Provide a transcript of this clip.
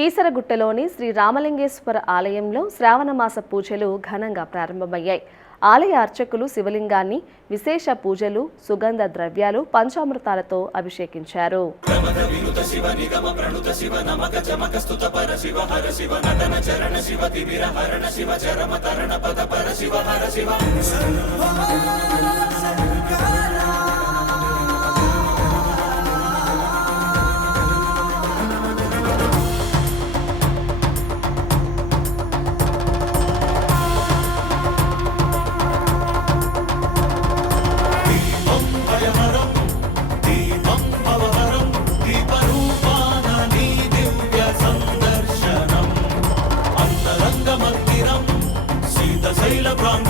కీసరగుట్టలోని శ్రీ రామలింగేశ్వర ఆలయంలో శ్రావణమాస పూజలు ఘనంగా ప్రారంభమయ్యాయి. ఆలయ అర్చకులు శివలింగాన్ని విశేష పూజలు సుగంధ ద్రవ్యాలు పంచామృతాలతో అభిషేకించారు. అంతరంగమందిరం శీతశైల ప్రాంగణం. తాపత్రయహరమే